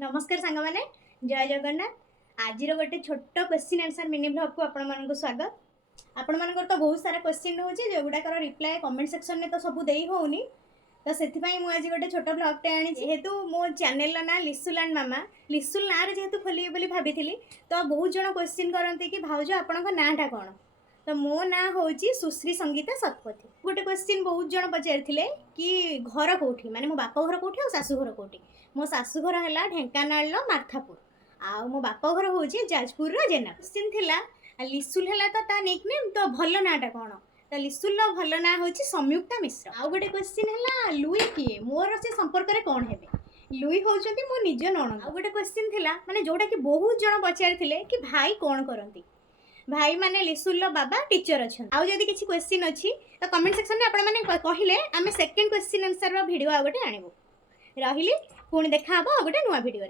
नमस्कार सांग मैंने जय जगन्नाथ आज गोटे छोट क्वेश्चन आंसर मिनी ब्लॉग को आपण मानक स्वागत। आपण मानकर तो बहुत सारा क्वेश्चन होची जो गुडाकर रिप्लाई कमेंट सेक्शन में तो सब देई होउनी तो सेथिपाई मु आज गोटे छोट ब्लॉगटे आनी जेहेतु मो चैनल ना लिसुल एंड मामा लिसुल ना रे जेहेतु खोलिए बोली भाबिथिली तो बहुत जण क्वेश्चन करंती कि भाउज आपनका नाटा कोन तो मो ना होची सुश्री संगीता सतपथी। गोटे क्वेश्चन बहुत जण पचारिथिले कि घर कोठी माने मो बापा घर कोठी और सासू घर कोठी। मो सासू घर है ढेंकानाल मार्थापुर आ मो बापा घर हूँ जाजपुर जेना। क्वेश्चन थिला लिसुल है तो ता निकनेम तो भल नाटा कौन तो लिसुल भल ना हूँ संयुक्ता मिश्र। आउ गोटे क्वेश्चन है लुई किए मोर से संपर्क में कौन है लुई होउछंती मो निज नणंद। आउ गोटे क्वेश्चन थिला माने जोटा कि बहुत जण पचारिथिले कि भाई कौन करंती भाई माने लिसुल बाबा टीचर अच्छा। आउ जदि किसी क्वेश्चन अच्छी तो कमेंट सेक्शन में आपण माने कहले आमे सेकंड क्वेश्चन आंसर वीडियो आ गोटे आनिबो रहिली पुणी देखा गोटे नुआ वीडियो रे।